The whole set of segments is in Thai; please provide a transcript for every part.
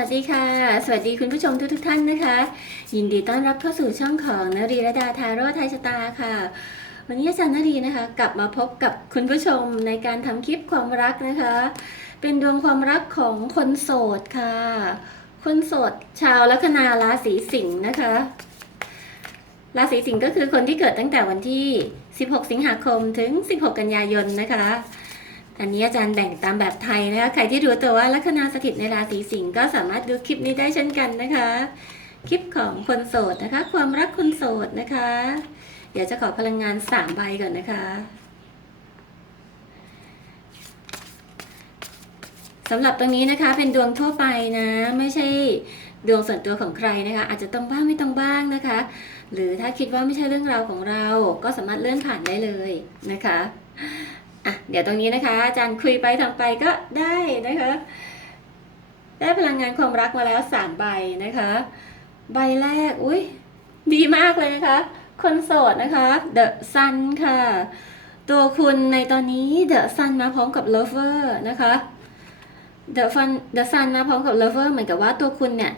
วัสดีค่ะ สวัสดีคุณผู้ชมทุกทุกท่านนะคะ ยินดีต้อนรับเข้าสู่ช่องของนรีรดาทาโร่ไทยชะตาค่ะ วันนี้อาจารย์นรีนะคะ กลับมาพบกับคุณผู้ชมในการทำคลิปความรักนะคะ เป็นดวงความรักของคนโสดค่ะ คนโสดชาวลัคนาราศีสิงห์นะคะราศีสิงห์ก็คือคนที่เกิดตั้งแต่วันที่ 16 สิงหาคมถึง 16 กันยายนนะคะ อันนี้อาจารย์แบ่งตามแบบไทยนะคะ ใครที่รู้ตัวว่าลัคนาสถิตในราศีสิงห์ก็สามารถดูคลิปนี้ได้เช่นกันนะคะ คลิปของคนโสดนะคะ ความรักคนโสดนะคะ เดี๋ยวจะขอพลังงาน3ใบก่อนนะคะสำหรับตรงนี้นะคะเป็นดวงทั่วไปนะ ไม่ใช่ดวงส่วนตัวของใครนะคะ อาจจะตรงบ้างไม่ตรงบ้างนะคะ หรือถ้าคิดว่าไม่ใช่เรื่องราวของเราก็สามารถเลื่อนผ่านได้เลยนะคะ อะเดี๋ยวตรงนี้นะคะอาจารย์คุยไปทำไปก็ได้นะคะ ได้พลังงานความรักมาแล้วสามใบนะคะ ใบแรกอุ้ยดีมากเลยนะคะ คนโสดนะคะ The Sun ค่ะ ตัวคุณในตอนนี้ The Sun มาพร้อมกับ Lover นะคะ The Fun The Sun มาพร้อมกับ Lover เหมือนกับว่าตัวคุณเนี่ย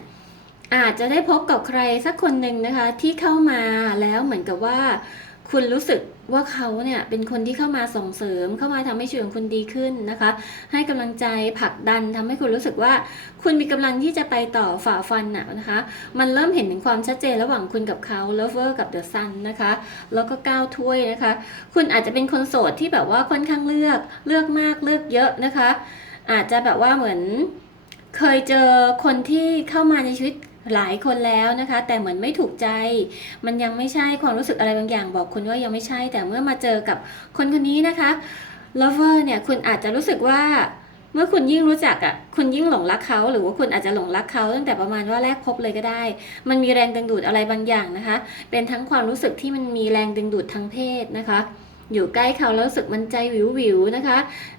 อาจจะได้พบกับใครสักคนหนึ่งนะคะ ที่เข้ามาแล้วเหมือนกับว่า คุณรู้สึกว่าเขาเนี่ยเป็นคนที่เข้ามาส่งเสริมเข้ามาทำให้ชีวิตของคุณดีขึ้นนะคะ ให้กำลังใจผลักดันทำให้คุณรู้สึกว่า คุณมีกำลังที่จะไปต่อฝ่าฟันนะคะ มันเริ่มเห็นถึงความชัดเจนระหว่างคุณกับเขา lover กับ the sun นะคะ แล้วก็ก้าวถ้วยนะคะ คุณอาจจะเป็นคนโสดที่แบบว่าค่อนข้างเลือกเลือกมากเลือกเยอะนะคะ อาจจะแบบว่าเหมือนเคยเจอคนที่เข้ามาในชีวิต หลายคนแล้วนะคะ แต่เหมือนไม่ถูกใจ มันยังไม่ใช่ความรู้สึกอะไรบางอย่าง บอกคุณว่ายังไม่ใช่ แต่เมื่อมาเจอกับคนคนนี้นะคะ lover เนี่ยคุณอาจจะรู้สึกว่าเมื่อคุณยิ่งรู้จักอะคุณยิ่งหลงรักเขา หรือว่าคุณอาจจะหลงรักเขาตั้งแต่ประมาณว่าแรกพบเลยก็ได้ มันมีแรงดึงดูดอะไรบางอย่างนะคะ เป็นทั้งความรู้สึกที่มันมีแรงดึงดูดทางเพศนะคะ อยู่ใกล้เขาแล้วรู้สึกมันใจวิววิวนะคะ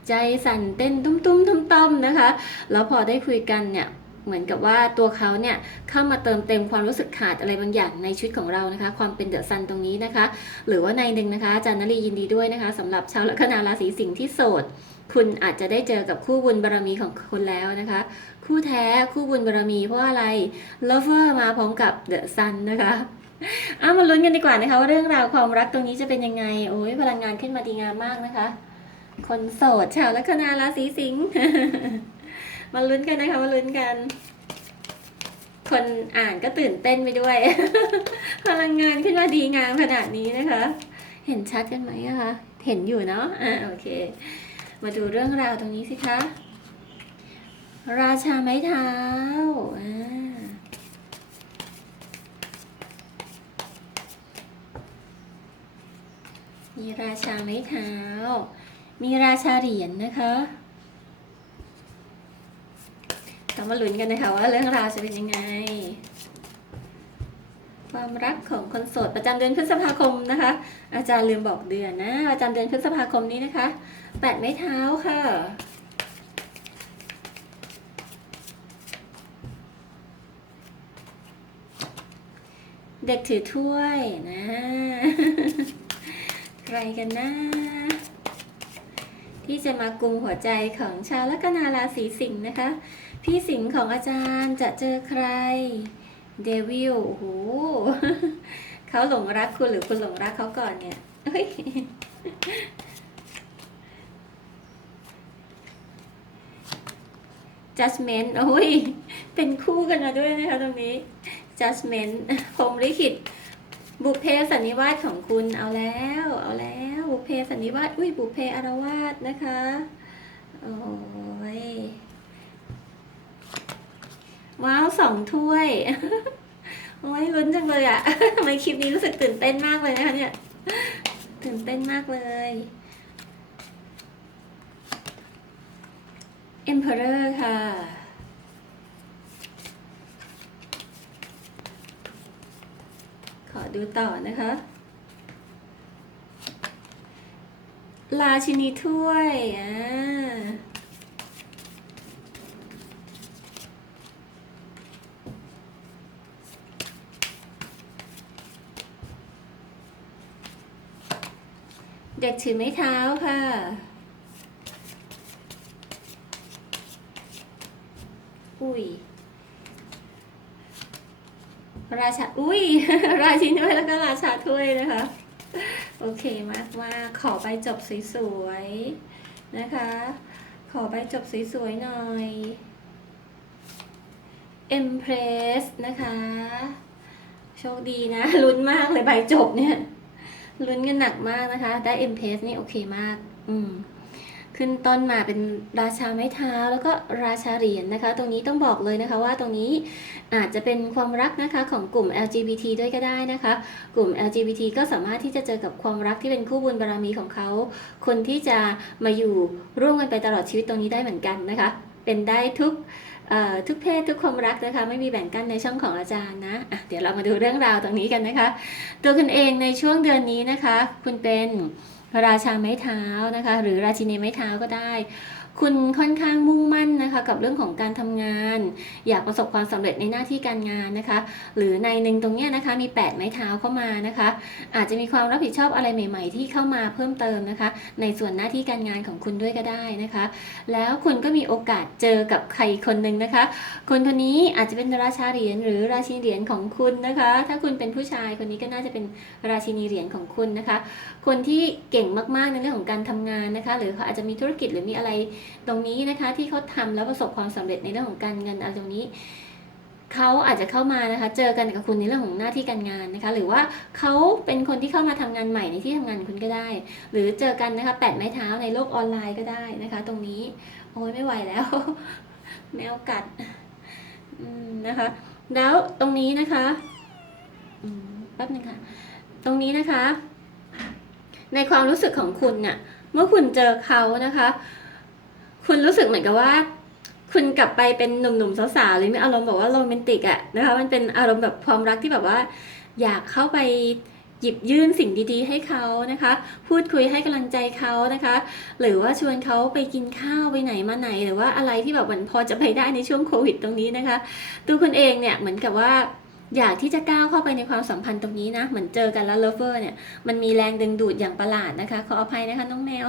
ใจสั่นเต้นตุ้มตุ้มๆต้มนะคะ แล้วพอได้คุยกันเนี่ย เหมือนกับว่าตัวเขาเนี่ยเข้ามาเติมเต็มความรู้สึกขาดอะไรบางอย่างในชีวิตของเรานะคะ ความเป็นเดอะซันตรงนี้นะคะ หรือว่าในหนึ่งนะคะอาจารย์นลียินดีด้วยนะคะสำหรับชาวลัคนาราศีสิงห์ที่โสดคุณอาจจะได้เจอกับคู่บุญบารมีของคุณแล้วนะคะ คู่แท้คู่บุญบารมีเพราะอะไร lover มาพร้อมกับ the sun นะคะเอามาลุ้นกันดีกว่านะคะ ว่าเรื่องราวความรักตรงนี้จะเป็นยังไง โอ้ยพลังงานขึ้นมาดีงามมากนะคะ คนโสดชาวลัคนาราศีสิงห์ มาลุ้นกันนะคะมาลุ้นกัน คนอ่านก็ตื่นเต้นไปด้วย พลังงานขึ้นมาดีงามขนาดนี้นะคะ เห็นชัดกันไหมคะ เห็นอยู่เนาะอ่าโอเค มาดูเรื่องราวตรงนี้สิคะ ราชาไม้เท้าอ่ามีราชาไม้เท้า มีราชาเหรียญนะคะ เรามาลุ้นกันนะคะว่าเรื่องราวจะเป็นยังไง ความรักของคนโสดประจำเดือนพฤษภาคมนะคะ อาจารย์ลืมบอกเดือนนะประจำเดือนพฤษภาคมนี้นะคะแปดไม้เท้าค่ะเด็กถือถ้วยนะ ใครกันนะ ที่จะมากุมหัวใจของชาวลัคนาราศีสิงห์นะคะ พี่สิงห์ของอาจารย์จะเจอใครเดวิลโอ้โหเขาหลงรักคุณหรือคุณหลงรักเขาก่อนเนี่ยเฮ้ย judgment โอ้ย เป็นคู่กันมาด้วยนะคะตรงนี้ judgment พรมลิขิต บุพเพสันนิวาสของคุณเอาแล้ว เอาแล้ว บุพเพสันนิวาสอุ้ยบุพเพอารวาสนะคะโอ้ยว้าวสองถ้วยโอ้ยลุ้นจังเลยอะทำไมคลิปนี้รู้สึกตื่นเต้นมากเลยนะคะเนี่ยตื่นเต้นมากเลย Emperor ค่ะ อดูต่อนะคะ ราชินีถ้วยอ่าเด็กถือไม้เท้าค่ะ อุ้ย ราชา อุ้ย ราชินถ้วยแล้วก็ราชาถ้วยนะคะ โอเคมากมากขอไปจบสวยๆนะคะ ขอไปจบสวยๆหน่อย Empress นะคะ โชคดีนะ ลุ้นมากเลยใบจบเนี่ย ลุ้นกันหนักมากนะคะ ได้ Empress นี่โอเคมาก อืม ขึ้นต้นมาเป็นราชาไม้เท้าแล้วก็ราชาเหรียญนะคะ ตรงนี้ต้องบอกเลยนะคะว่าตรงนี้อาจจะเป็นความรักนะคะของกลุ่ม LGBT ด้วยก็ได้นะคะ กลุ่ม LGBT ก็สามารถที่จะเจอกับความรักที่เป็นคู่บุญบารมีของเขา คนที่จะมาอยู่ร่วมกันไปตลอดชีวิตตรงนี้ได้เหมือนกันนะคะ เป็นได้ทุกเอ่อทุกเพศทุกความรักนะคะไม่มีแบ่งกั้นในช่องของอาจารย์นะะเดี๋ยวเรามาดูเรื่องราวตรงนี้กันนะคะ ตัวคุณเองในช่วงเดือนนี้นะคะ คุณเป็น ราชาไม้เท้านะคะ หรือราชินีไม้เท้าก็ได้ คุณค่อนข้างมุ่งมั่นนะคะกับเรื่องของการทำงาน อยากประสบความสำเร็จในหน้าที่การงานนะคะ หรือในหนึ่งตรงเนี้ยนะคะมี 8 ไม้เท้าเข้ามานะคะ อาจจะมีความรับผิดชอบอะไรใหม่ ๆ ที่เข้ามาเพิ่มเติมนะคะ ในส่วนหน้าที่การงานของคุณด้วยก็ได้นะคะ แล้วคุณก็มีโอกาสเจอกับใครคนหนึ่งนะคะ คนคนนี้อาจจะเป็นราชาเหรียญหรือราชินีเหรียญของคุณนะคะ ถ้าคุณเป็นผู้ชายคนนี้ก็น่าจะเป็นราชินีเหรียญของคุณนะคะ คนที่เก่งมากๆในเรื่องของการทำงานนะคะ หรือเขาอาจจะมีธุรกิจหรือมีอะไรตรงนี้นะคะที่เขาทำแล้วประสบความสำเร็จในเรื่องของการเงินอะไรตรงนี้เขาอาจจะเข้ามานะคะ เจอกันกับคุณในเรื่องของหน้าที่การงานนะคะ หรือว่าเขาเป็นคนที่เข้ามาทำงานใหม่ในที่ทำงานคุณก็ได้ หรือเจอกันนะคะแปดไม้เท้าในโลกออนไลน์ก็ได้นะคะ ตรงนี้โอ้ยไม่ไหวแล้ว แมวกัดนะคะ แล้วตรงนี้นะคะแป๊บนึงค่ะ ตรงนี้นะคะ ในความรู้สึกของคุณเนี่ยเมื่อคุณเจอเขานะคะ คุณรู้สึกเหมือนกับว่า คุณกลับไปเป็นหนุ่มๆสาวๆหรือมีอารมณ์แบบว่าโรแมนติกอะนะคะ มันเป็นอารมณ์แบบความรักที่แบบว่า อยากเข้าไปหยิบยื่นสิ่งดีๆ ให้เขานะคะ พูดคุยให้กำลังใจเขานะคะ หรือว่าชวนเขาไปกินข้าวไปไหนมาไหน หรือว่าอะไรที่แบบเหมันพอจะไปได้ในช่วงโควิดตรงนี้นะคะ ตัวคุณเองเนี่ยเหมือนกับว่าอยากที่จะก้าวเข้าไปในความสัมพันธ์ตรงนี้นะ เหมือนเจอกันแล้วเลเวอร์เนี่ย มันมีแรงดึงดูดอย่างประหลาดนะคะ ขออภัยนะคะน้องแมว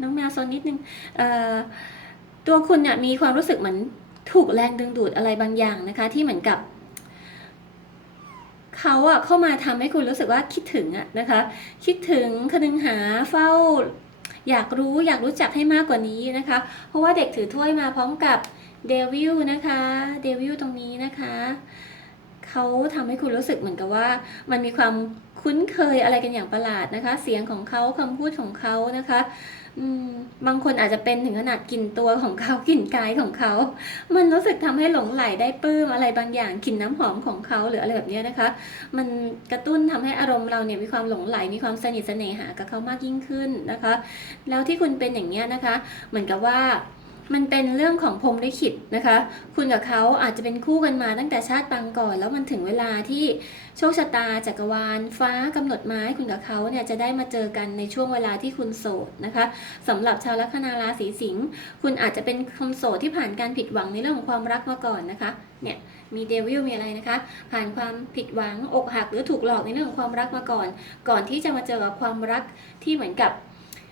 น้องแมวโซนนิดนึงเอ่อตัวคุณเนี่ยมีความรู้สึกเหมือนถูกแรงดึงดูดอะไรบางอย่างนะคะ ที่เหมือนกับเขาอะเข้ามาทำให้คุณรู้สึกว่าคิดถึงอะนะคะ คิดถึงคนึงหาเฝ้า อยากรู้อยากรู้จักให้มากกว่านี้นะคะ เพราะว่าเด็กถือถ้วยมาพร้อมกับเดวิลนะคะเดวิลตรงนี้นะคะเขาทำให้คุณรู้สึกเหมือนกับว่า มันมีความคุ้นเคยอะไรกันอย่างประหลาดนะคะ เสียงของเขาคำพูดของเขานะคะ อืมบางคนอาจจะเป็นถึงขนาดกลิ่นตัวของเขากลิ่นกายของเขา มันรู้สึกทำให้หลงไหลได้ปลื้มอะไรบางอย่างกลิ่นน้ำหอมของเขาหรืออะไรแบบนี้นะคะ มันกระตุ้นทำให้อารมณ์เราเนี่ยมีความหลงไหลมีความสนิทสนหากับเขามากยิ่งขึ้นนะคะ แล้วที่คุณเป็นอย่างเนี้ยนะคะ เหมือนกับว่า มันเป็นเรื่องของพรมลิขิตนะคะ คุณกับเขาอาจจะเป็นคู่กันมาตั้งแต่ชาติปางก่อน แล้วมันถึงเวลาที่โชคชะตาจักรวาล ฟ้ากำหนดมาให้คุณกับเขาเนี่ยจะได้มาเจอกันในช่วงเวลาที่คุณโสดนะคะสำหรับชาวลัคนาราศีสิงห์คุณอาจจะเป็นคนโสดที่ผ่านการผิดหวังในเรื่องของความรักมาก่อนนะคะเนี่ยมีเดวิลมีอะไรนะคะ ผ่านความผิดหวังอกหักหรือถูกหลอกในเรื่องของความรักมาก่อน ก่อนที่จะมาเจอกับความรักที่เหมือนกับ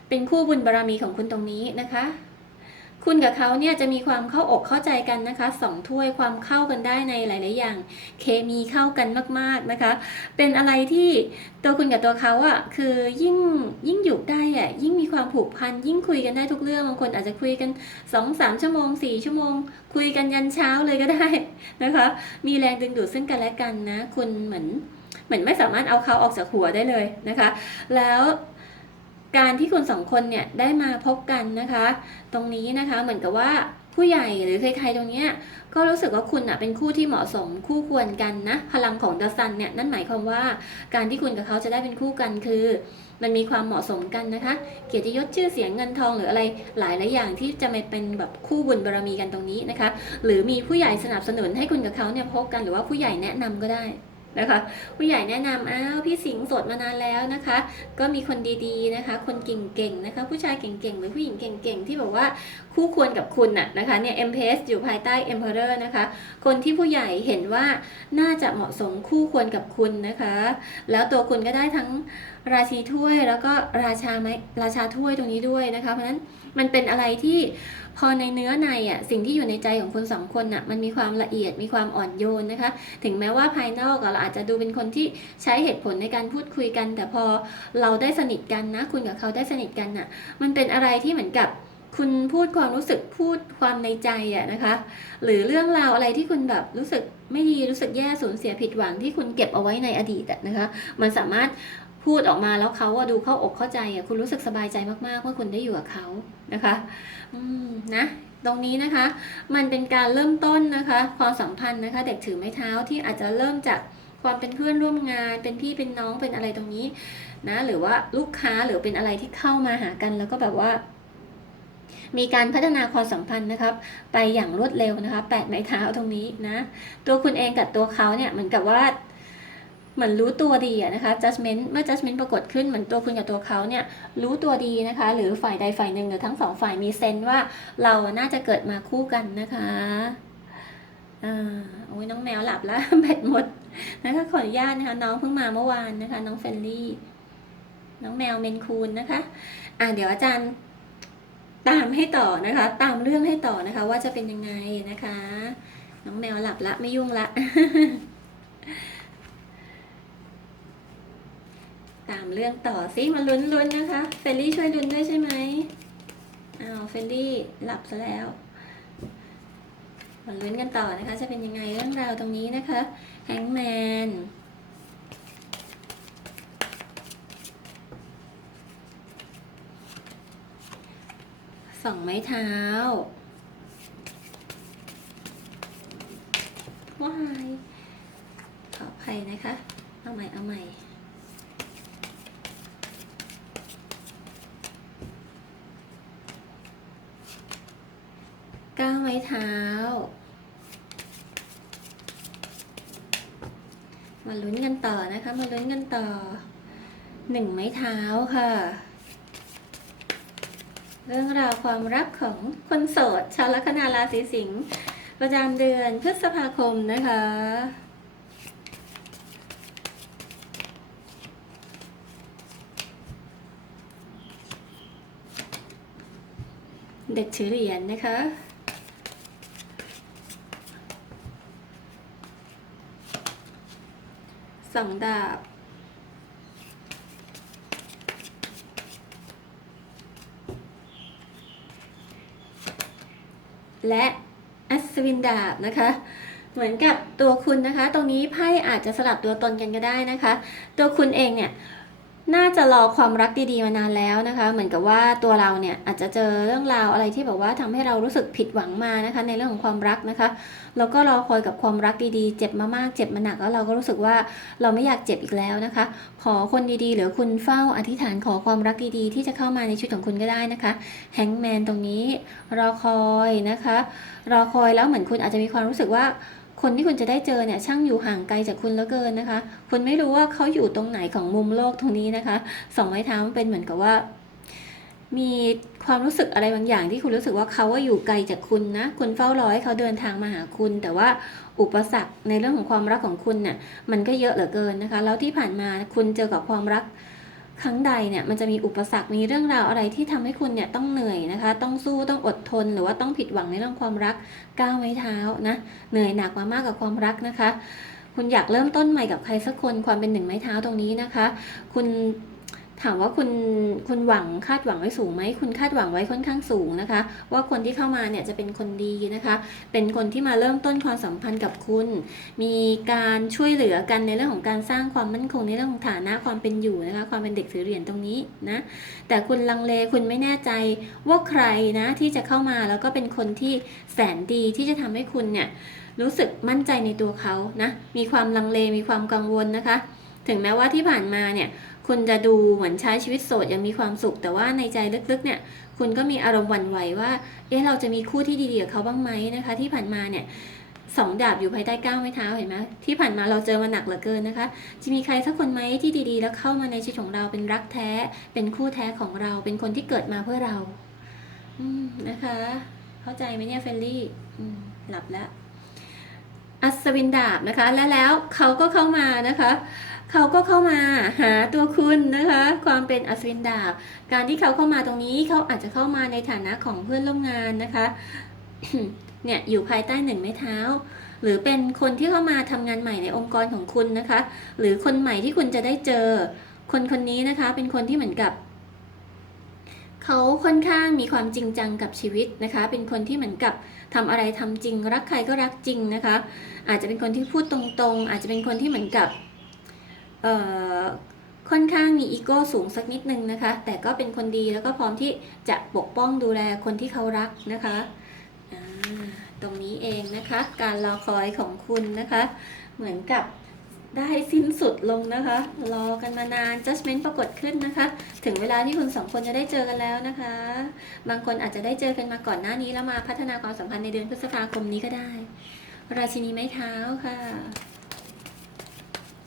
เป็นคู่บุญบารมีของคุณตรงนี้นะคะ คุณกับเขาเนี่ยจะมีความเข้าอกเข้าใจกันนะคะสองถ้วยความเข้ากันได้ในหลาย ๆ อย่าง เคมีเข้ากันมาก ๆ นะคะ เป็นอะไรที่ตัวคุณกับตัวเขาอะคือยิ่งยิ่งอยู่ได้อะยิ่งมีความผูกพันยิ่งคุยกันได้ทุกเรื่องบางคนอาจจะคุยกัน2อสามชั่วโมงสี่ชั่วโมง คุยกันยันเช้าเลยก็ได้นะคะ มีแรงดึงดูดซึ่งกันและกันนะ คุณเหมือนเหมือนไม่สามารถเอาเขาออกจากหัวได้เลยนะคะ แล้ว การที่คุณสองคนเนี่ยได้มาพบกันนะคะ ตรงนี้นะคะเหมือนกับว่าผู้ใหญ่หรือใครๆตรงเนี้ยก็รู้สึกว่าคุณอะเป็นคู่ที่เหมาะสมคู่ควรกันนะ พลังของดัซันเนี่ยนั่นหมายความว่าการที่คุณกับเขาจะได้เป็นคู่กันคือ มันมีความเหมาะสมกันนะคะ เกียรติยศชื่อเสียงเงินทองหรืออะไรหลายหลายอย่างที่จะมาเป็นแบบคู่บุญบารมีกันตรงนี้นะคะ หรือมีผู้ใหญ่สนับสนุนให้คุณกับเขาเนี่ยพบกันหรือว่าผู้ใหญ่แนะนำก็ได้ นะคะผู้ใหญ่แนะนำอ้าวพี่สิงห์สดมานานแล้วนะคะ ก็มีคนดีๆนะคะ คนเก่งๆนะคะ ผู้ชายเก่งๆหรือผู้หญิงเก่งๆ ที่แบบว่าคู่ควรกับคุณน่ะนะคะเนี่ย m p s อยู่ภายใต้ Emperor นะคะ คนที่ผู้ใหญ่เห็นว่าน่าจะเหมาะสมคู่ควรกับคุณนะคะ แล้วตัวคุณก็ได้ทั้งราชีถ้วยแล้วก็ราชาไม้ราชาถ้วยตรงนี้ด้วยนะคะ เพราะฉะนั้นมันเป็นอะไรที่ พอในเนื้อในอะสิ่งที่อยู่ในใจของคุณสองคนอะมันมีความละเอียดมีความอ่อนโยนนะคะ ถึงแม้ว่าภายนอกเราอาจจะดูเป็นคนที่ใช้เหตุผลในการพูดคุยกัน แต่พอเราได้สนิทกันนะ คุณกับเขาได้สนิทกันอะ มันเป็นอะไรที่เหมือนกับคุณพูดความรู้สึกพูดความในใจอะนะคะ หรือเรื่องราวอะไรที่คุณแบบรู้สึกไม่ดีรู้สึกแย่สูญเสียผิดหวังที่คุณเก็บเอาไว้ในอดีตอะนะคะ มันสามารถ พูดออกมาแล้วเขาอะดูเข้าอกเข้าใจอะคุณรู้สึกสบายใจมากๆว่าคุณได้อยู่กับเขานะคะอืมนะตรงนี้นะคะ มันเป็นการเริ่มต้นนะคะความสัมพันธ์นะคะ เด็กถือไม้เท้าที่อาจจะเริ่มจากความเป็นเพื่อนร่วมงาน เป็นพี่เป็นน้องเป็นอะไรตรงนี้นะหรือว่าลูกค้าหรือเป็นอะไรที่เข้ามาหากันแล้วก็แบบว่า มีการพัฒนาความสัมพันธ์นะครับ ไปอย่างรวดเร็วนะคะแปดไม้เท้าตรงนี้นะ ตัวคุณเองกับตัวเขาเนี่ยเหมือนกับว่า เหมือนรู้ตัวดีนะคะ judgment เมื่อ judgment ปรากฏขึ้นเหมือนตัวคุณกับตัวเขาเนี่ยรู้ตัวดีนะคะ หรือฝ่ายใดฝ่ายหนึ่งหรือทั้งสองฝ่ายมีเซนว่าเราน่าจะเกิดมาคู่กันนะคะอ่าโอ้ยน้องแมวหลับแล้วแบตหมดนะคะขออนุญาตนะคะ น้องเพิ่งมาเมื่อวานนะคะ น้องเฟลลี่น้องแมวเมนคูนนะคะอ่าเดี๋ยวอาจารย์ตามให้ต่อนะคะ ตามเรื่องให้ต่อนะคะ ว่าจะเป็นยังไงนะคะ น้องแมวหลับละไม่ยุ่งละ ตามเรื่องต่อสิมาลุ้นลุ้นๆนะคะ เฟลลี่ช่วยลุ้นด้วยใช่ไหมอ้าวเฟลลี่หลับซะแล้วมาลุ้นกันต่อนะคะ จะเป็นยังไงเรื่องราวตรงนี้นะคะแฮงแมนสองไม้เท้าว้ายขออภัยนะคะ เอาใหม่ เอาใหม่ ก้าไม้เท้า มาลุ้นกันต่อนะคะ มาลุ้นกันต่อหนึ่งไม้เท้าค่ะ เรื่องราวความรักของคนโสด ชาวลัคนาราศีสิงห์ประจำเดือนพฤษภาคมนะคะเด็กถือเหรียญนะคะ สองดาบ และอัศวินดาบนะคะ เหมือนกับตัวคุณนะคะ ตรงนี้ไพ่อาจจะสลับตัวตนกันก็ได้นะคะ ตัวคุณเองเนี่ย น่าจะรอความรักดีๆมานานแล้วนะคะ เหมือนกับว่าตัวเราเนี่ยอาจจะเจอเรื่องราวอะไรที่แบบว่าทำให้เรารู้สึกผิดหวังมานะคะ ในเรื่องของความรักนะคะแล้วก็รอคอยกับความรักดีๆ เจ็บมามากเจ็บมาหนักแล้วเราก็รู้สึกว่าเราไม่อยากเจ็บอีกแล้วนะคะ ขอคนดีๆ หรือคุณเฝ้าอธิษฐานขอความรักดีๆ ที่จะเข้ามาในชีวิตของคุณก็ได้นะคะแฮงแมนตรงนี้รอคอยนะคะ รอคอยแล้วเหมือนคุณอาจจะมีความรู้สึกว่า คนที่คุณจะได้เจอเนี่ยช่างอยู่ห่างไกลจากคุณเหลือเกินนะคะ คุณไม่รู้ว่าเขาอยู่ตรงไหนของมุมโลกตรงนี้นะคะสองไม้เท้ามันเป็นเหมือนกับว่า มีความรู้สึกอะไรบางอย่างที่คุณรู้สึกว่าเขาว่าอยู่ไกลจากคุณนะคุณเฝ้ารอให้เขาเดินทางมาหาคุณ แต่ว่าอุปสรรคในเรื่องของความรักของคุณเนี่ยมันก็เยอะเหลือเกินนะคะ แล้วที่ผ่านมาคุณเจอกับความรัก ครั้งใดเนี่ยมันจะมีอุปสรรค มีเรื่องราวอะไรที่ทำให้คุณเนี่ยต้องเหนื่อยนะคะ ต้องสู้ ต้องอดทน หรือว่าต้องผิดหวังในเรื่องความรัก ก้าวไม้เท้านะ เหนื่อยหนักมามากกับความรักนะคะ คุณอยากเริ่มต้นใหม่กับใครสักคน ความเป็นหนึ่งไม้เท้าตรงนี้นะคะ คุณ ถามว่าคุณคุณหวังคาดหวังไว้สูงไหมคุณคาดหวังไว้ค่อนข้างสูงนะคะ ว่าคนที่เข้ามาเนี่ยจะเป็นคนดีนะคะ เป็นคนที่มาเริ่มต้นความสัมพันธ์กับคุณ มีการช่วยเหลือกันในเรื่องของการสร้างความมั่นคงในเรื่องของฐานะความเป็นอยู่นะคะ ความเป็นเด็กถือเหรียญตรงนี้นะแต่คุณลังเลคุณไม่แน่ใจว่าใครนะที่จะเข้ามาแล้วก็เป็นคนที่แสนดีที่จะทำให้คุณเนี่ยรู้สึกมั่นใจในตัวเขานะมีความลังเลมีความกังวลนะคะ ถึงแม้ว่าที่ผ่านมาเนี่ย คุณจะดูเหมือนใช้ชีวิตโสดยังมีความสุข แต่ว่าในใจลึกๆเนี่ยคุณก็มีอารมณ์หวั่นไหวว่า เอ๊ะเราจะมีคู่ที่ดีๆกับเขาบ้างไหมนะคะ ที่ผ่านมาเนี่ยสองดาบอยู่ภายใต้ก้าวไม้เท้าเห็นไหมที่ผ่านมาเราเจอมาหนักเหลือเกินนะคะ จะมีใครสักคนไหมที่ดีๆ แล้วเข้ามาในชีวิตของเราเป็นรักแท้ เป็นคู่แท้ของเรา เป็นคนที่เกิดมาเพื่อเรา อืมนะคะ เข้าใจไหมเนี่ยเฟลลี่หลับแล้วอัศวินดาบนะคะ และแล้วเขาก็เข้ามานะคะ เขาก็เข้ามาหาตัวคุณนะคะ ความเป็นอัศวินดาบ การที่เขาเข้ามาตรงนี้เขาอาจจะเข้ามาในฐานะของเพื่อนร่วมงานนะคะ เนี่ยอยู่ภายใต้หนึ่งไม้เท้า หรือเป็นคนที่เข้ามาทำงานใหม่ในองค์กรของคุณนะคะ หรือคนใหม่ที่คุณจะได้เจอ คนคนนี้นะคะ เป็นคนที่เหมือนกับเขาค่อนข้างมีความจริงจังกับชีวิตนะคะ เป็นคนที่เหมือนกับทำอะไรทำจริง รักใครก็รักจริงนะคะ อาจจะเป็นคนที่พูดตรงๆ อาจจะเป็นคนที่เหมือนกับ ค่อนข้างมีอีโก้สูงสักนิดนึงนะคะ แต่ก็เป็นคนดีแล้วก็พร้อมที่จะปกป้องดูแลคนที่เขารักนะคะตรงนี้เองนะคะ การรอคอยของคุณนะคะ เหมือนกับได้สิ้นสุดลงนะคะ รอกันมานาน judgment ปรากฏขึ้นนะคะ ถึงเวลาที่คุณสองคนจะได้เจอกันแล้วนะคะ บางคนอาจจะได้เจอกันมาก่อนหน้านี้แล้วมาพัฒนาความสัมพันธ์ในเดือนพฤษภาคมนี้ก็ได้ ราชินีไม้เท้าค่ะ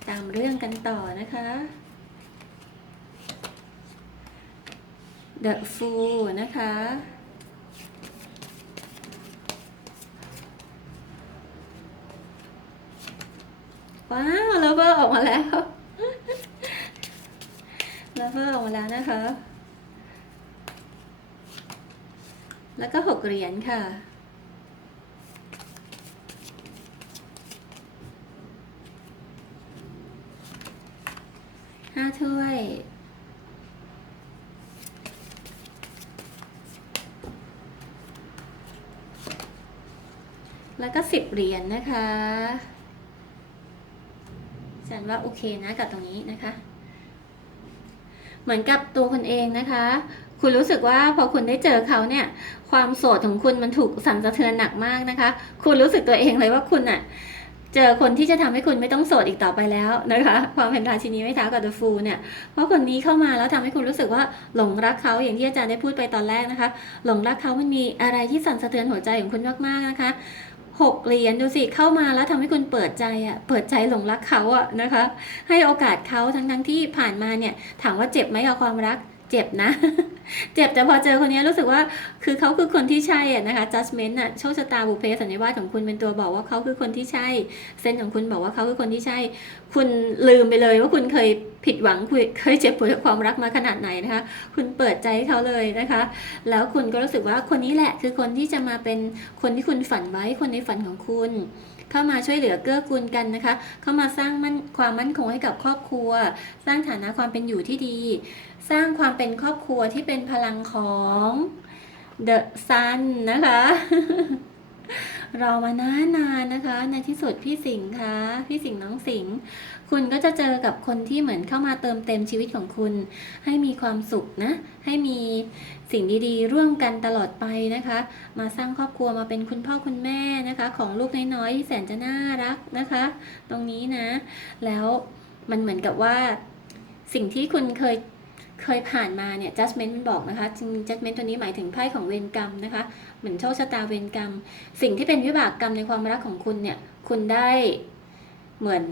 ตามเรื่องกันต่อนะคะ The Fool นะคะ ว้าวเลเวอร์ออกมาแล้วเลเวอร์ออกมาแล้วนะคะ แล้วก็หกเหรียญค่ะ ห้าถ้วย แล้วก็สิบเหรียญนะคะฉันว่าโอเคนะกับตรงนี้นะคะ เหมือนกับตัวคุณเองนะคะ คุณรู้สึกว่าพอคุณได้เจอเขาเนี่ย ความโสดของคุณมันถูกสั่นสะเทือนหนักมากนะคะ คุณรู้สึกตัวเองเลยว่าคุณอะ เจอคนที่จะทำให้คุณไม่ต้องโสดอีกต่อไปแล้วนะคะ ความเป็นราชินีไม่ท้ากับเดอะฟูเนี่ย เพราะคนนี้เข้ามาแล้วทำให้คุณรู้สึกว่าหลงรักเขาอย่างที่อาจารย์ได้พูดไปตอนแรกนะคะ หลงรักเขามันมีอะไรที่สั่นสะเทือนหัวใจของคุณมากๆนะคะหกเหรียญดูสิเข้ามาแล้วทำให้คุณเปิดใจอะ่ะเปิดใจหลงรักเขาอะนะคะ ให้โอกาสเขาทั้งทั้งที่ผ่านมาเนี่ยถามว่าเจ็บไหมกับความรัก เจ็บนะ เจ็บแต่พอเจอคนนี้รู้สึกว่าคือเขาคือคนที่ใช่อะนะคะ judgment อะโชคชะตาบุพเพสันนิวาสของคุณเป็นตัวบอกว่าเขาคือคนที่ใช่เซนส์ของคุณบอกว่าเขาคือคนที่ใช่ คุณลืมไปเลยว่าคุณเคยผิดหวังคุณเคยเจ็บปวดกับความรักมาขนาดไหนนะคะ คุณเปิดใจให้เขาเลยนะคะ แล้วคุณก็รู้สึกว่าคนนี้แหละคือคนที่จะมาเป็นคนที่คุณฝันไว้คนในฝันของคุณ เข้ามาช่วยเหลือเกื้อกูลกันนะคะ เข้ามาสร้างมั่นความมั่นคงให้กับครอบครัว สร้างฐานะความเป็นอยู่ที่ดี สร้างความเป็นครอบครัวที่เป็นพลังของ The Sun นะคะรอมานานานนะคะ ในที่สุดพี่สิงค์คะพี่สิงห์น้องสิงห์ คุณก็จะเจอกับคนที่เหมือนเข้ามาเติมเต็มชีวิตของคุณ ให้มีความสุขนะ ให้มีสิ่งดีๆ ร่วมกันตลอดไปนะคะ มาสร้างครอบครัวมาเป็นคุณพ่อคุณแม่นะคะ ของลูกน้อยๆที่แสนจะน่ารักนะคะ ตรงนี้นะ แล้วมันเหมือนกับว่า สิ่งที่คุณเคยเคยผ่านมาเนี่ย judgment มันบอกนะคะจริง judgment ตัวนี้หมายถึงไพ่ของเวรกรรมนะคะ เหมือนโชคชะตาเวรกรรม สิ่งที่เป็นวิบากกรรมในความรักของคุณเนี่ย คุณได้เหมือน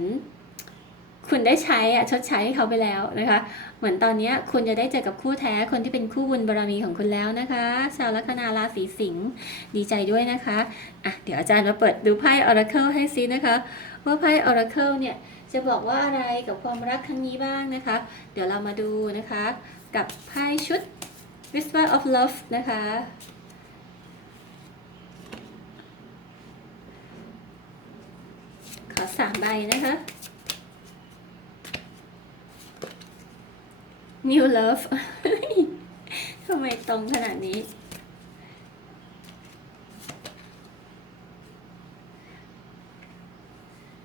คุณได้ใช้อะชดใช้ให้เขาไปแล้วนะคะ เหมือนตอนนี้คุณจะได้เจอกับคู่แท้คนที่เป็นคู่บุญบารมีของคุณแล้วนะคะชาวลัคนาราศีสิงห์ดีใจด้วยนะคะอะเดี๋ยวอาจารย์มาเปิดดูไพ่ Oracle ให้ซินะคะ ว่าไพ่ Oracle เนี่ยจะบอกว่าอะไรกับความรักครั้งนี้บ้างนะคะ เดี๋ยวเรามาดูนะคะ กับไพ่ชุด Whisper of Love นะคะขอสามใบนะคะ New Love ทำไมตรงขนาดนี้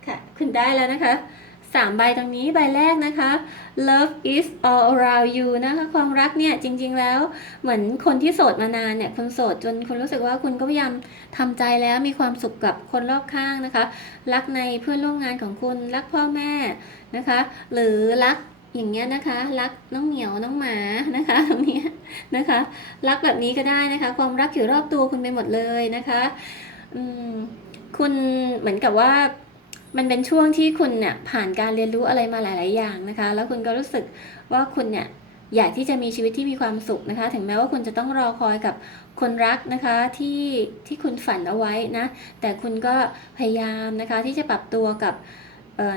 ค่ะ คุณได้แล้วนะคะสามใบตรงนี้ใบแรกนะคะ love is all around you นะคะ ความรักเนี่ยจริง ๆ แล้วเหมือนคนที่โสดมานานเนี่ยคุณโสดจนคุณรู้สึกว่าคุณก็พยายามทำใจแล้วมีความสุขกับคนรอบข้างนะคะ รักในเพื่อนร่วมงานของคุณรักพ่อแม่นะคะ หรือรัก อย่างเงี้ยนะคะ รักน้องเหมียวน้องหมานะคะตรงนี้นะคะ รักแบบนี้ก็ได้นะคะ ความรักอยู่รอบตัวคุณไปหมดเลยนะคะอืมคุณเหมือนกับว่ามันเป็นช่วงที่คุณเนี่ยผ่านการเรียนรู้อะไรมาหลาย ๆ อย่างนะคะ แล้วคุณก็รู้สึกว่าคุณเนี่ยอยากที่จะมีชีวิตที่มีความสุขนะคะ ถึงแม้ว่าคุณจะต้องรอคอยกับคนรักนะคะที่ที่คุณฝันเอาไว้นะ แต่คุณก็พยายามนะคะที่จะปรับตัวกับ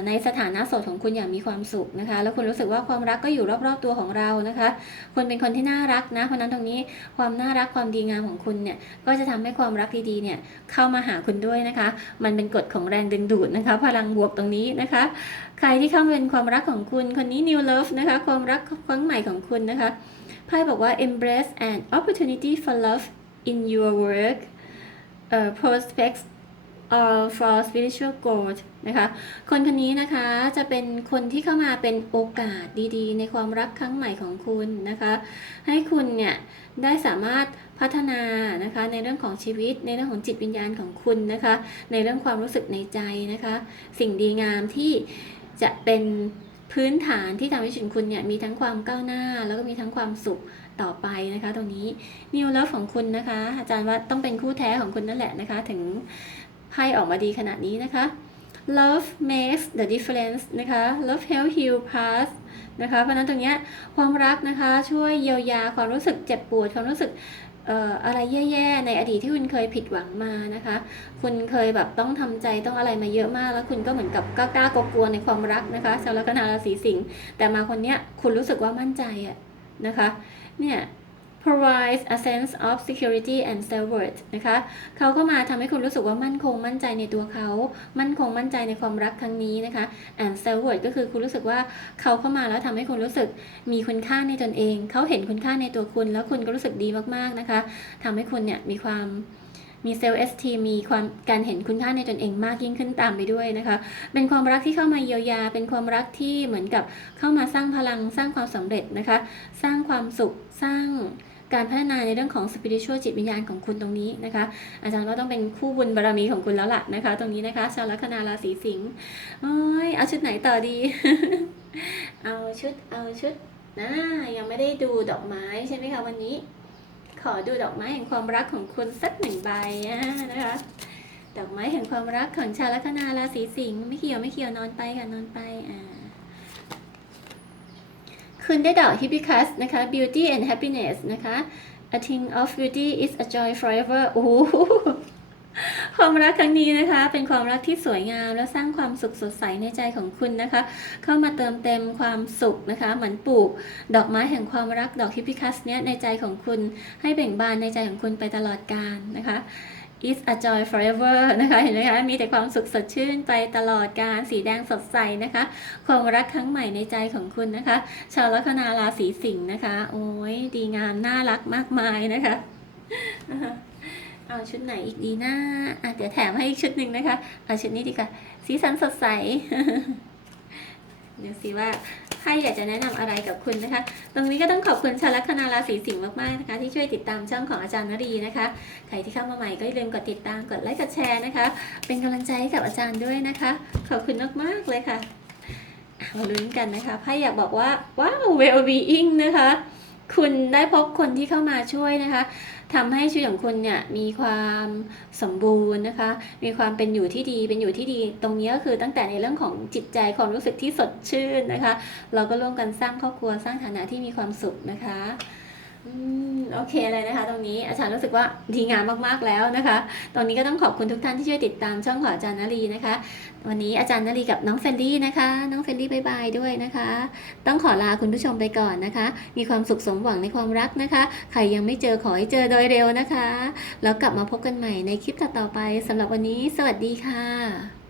ในสถานะโสดของคุณอย่างมีความสุขนะคะ แล้วคุณรู้สึกว่าความรักก็อยู่รอบๆตัวของเรานะคะคุณเป็นคนที่น่ารักนะ เพราะนั้นตรงนี้ความน่ารักความดีงามของคุณเนี่ยก็จะทำให้ความรักดีๆเนี่ยเข้ามาหาคุณด้วยนะคะ มันเป็นกฎของแรงดึงดูดนะคะ พลังบวกตรงนี้นะคะ ใครที่เข้ามาเป็นความรักของคุณคนนี้ new love นะคะความรักครั้งใหม่ของคุณนะคะไพ่บอกว่า embrace an opportunity for love in your work uh, prospects or for spiritual growth นะคะ คนคนนี้นะคะจะเป็นคนที่เข้ามาเป็นโอกาสดีๆ ในความรักครั้งใหม่ของคุณนะคะ ให้คุณเนี่ยได้สามารถพัฒนานะคะในเรื่องของชีวิตในเรื่องของจิตวิญญาณของคุณนะคะ ในเรื่องความรู้สึกในใจนะคะ สิ่งดีงามที่จะเป็นพื้นฐานที่ทำให้ชีวิตคุณเนี่ยมีทั้งความก้าวหน้า แล้วก็มีทั้งความสุขต่อไปนะคะ ตรงนี้นิวเลิฟของคุณนะคะ อาจารย์ว่าต้องเป็นคู่แท้ของคุณนั่นแหละนะคะ ถึง ไพ่ออกมาดีขนาดนี้นะคะ love makes the difference นะคะ love help heal past นะคะ เพราะนั้นตรงเนี้ยความรักนะคะช่วยเยียวยาความรู้สึกเจ็บปวดความรู้สึกอะไรแย่ๆในอดีตที่คุณเคยผิดหวังมานะคะ คุณเคยแบบต้องทำใจต้องอะไรมาเยอะมาก แล้วคุณก็เหมือนกับกล้ากลัวในความรักนะคะชาวลัคนาราศีสิงห์แต่มาคนเนี้ยคุณรู้สึกว่ามั่นใจอะนะคะ เนี่ย provides a sense of security and self-worth นะคะเขาก็มาทำให้คุณรู้สึกว่ามั่นคงมั่นใจในตัวเขา มั่นคงมั่นใจในความรักครั้งนี้นะคะ and self-worth ก็คือคุณรู้สึกว่าเขาเข้ามาแล้วทำให้คุณรู้สึกมีคุณค่าในตนเอง เขาเห็นคุณค่าในตัวคุณ แล้วคุณก็รู้สึกดีมากๆนะคะทำให้คุณเนี่ยมีความมีเซลล์เอสทีมีความการเห็นคุณค่าในตนเองมากยิ่งขึ้นตามไปด้วยนะคะ เป็นความรักที่เข้ามาเยียวยา เป็นความรักที่เหมือนกับเข้ามาสร้างพลังสร้างความสำเร็จนะคะ สร้างความสุขสร้าง การพัฒนาในเรื่องของสปิริตชัวจิตวิญญาณของคุณตรงนี้นะคะ อาจารย์ว่าต้องเป็นคู่บุญบารมีของคุณแล้วล่ะนะคะ ตรงนี้นะคะ ชาวลัคนาราศีสิงห์โอ้ยเอาชุดไหนต่อดี เอาชุดเอาชุดนะยังไม่ได้ดูดอกไม้ใช่ไหมคะวันนี้ ขอดูดอกไม้แห่งความรักของคุณสักหนึ่งใบนะคะดอกไม้แห่งความรักของชาวลัคนาราศีสิงห์ไม่เกี่ยวไม่เกี่ยวนอนไปค่ะนอนไปอ่า คุณได้ดอกฮิบิคัสนะคะ beauty and happiness นะคะ a thing of beauty is a joy forever โอ้ความรักครั้งนี้นะคะ เป็นความรักที่สวยงาม และสร้างความสุขสดใสในใจของคุณนะคะ เข้ามาเติมเต็มความสุขนะคะ เหมือนปลูก ดอกไม้แห่งความรักดอกฮิบิคัสเนี้ยในใจของคุณให้เบ่งบานในใจของคุณไปตลอดกาลนะคะ is a joy forever นะคะเห็นไหมคะ มีแต่ความสุขสดชื่นไปตลอดการสีแดงสดใสนะคะความรักครั้งใหม่ในใจของคุณนะคะ ชาวลัคนาราศีสิงห์นะคะ โอ้ยดีงามน่ารักมากมายนะคะเอาชุดไหนอีกดีนะอะเดี๋ยวแถมให้อีกชุดหนึ่งนะคะ เอาชุดนี้ดีกว่า สีสันสดใส ดี๋ยวสิว่าใครอยากจะแนะนำอะไรกับคุณนะคะ ตรงนี้ก็ต้องขอบคุณชาวลัคนาราศีสิงห์มากๆนะคะ ที่ช่วยติดตามช่องของอาจารย์นรีนะคะ ใครที่เข้ามาใหม่ก็อย่าลืมกดติดตาม กดไลค์ กดแชร์นะคะ เป็นกำลังใจให้กับอาจารย์ด้วยนะคะ ขอบคุณมากๆเลยค่ะอะ มาลุ้นกันนะคะไพ่อยากบอกว่าว้าว well being นะคะ คุณได้พบคนที่เข้ามาช่วยนะคะ ทำให้ชีวิตของคุณเนี่ยมีความสมบูรณ์นะคะ มีความเป็นอยู่ที่ดี เป็นอยู่ที่ดี ตรงนี้ก็คือตั้งแต่ในเรื่องของจิตใจความรู้สึกที่สดชื่นนะคะ เราก็ร่วมกันสร้างครอบครัวสร้างฐานะที่มีความสุขนะคะ โอเคเลยนะคะ ตรงนี้อาจารย์รู้สึกว่าดีงามมากๆแล้วนะคะ ตรงนี้ก็ต้องขอบคุณทุกท่านที่ช่วยติดตามช่องของอาจารย์นรีนะคะ วันนี้อาจารย์นรีกับน้องเฟนดี้นะคะ น้องเฟนดี้บายบายด้วยนะคะ ต้องขอลาคุณผู้ชมไปก่อนนะคะ มีความสุขสมหวังในความรักนะคะ ใครยังไม่เจอขอให้เจอโดยเร็วนะคะ แล้วกลับมาพบกันใหม่ในคลิปต่อๆไปสำหรับวันนี้ สวัสดีค่ะ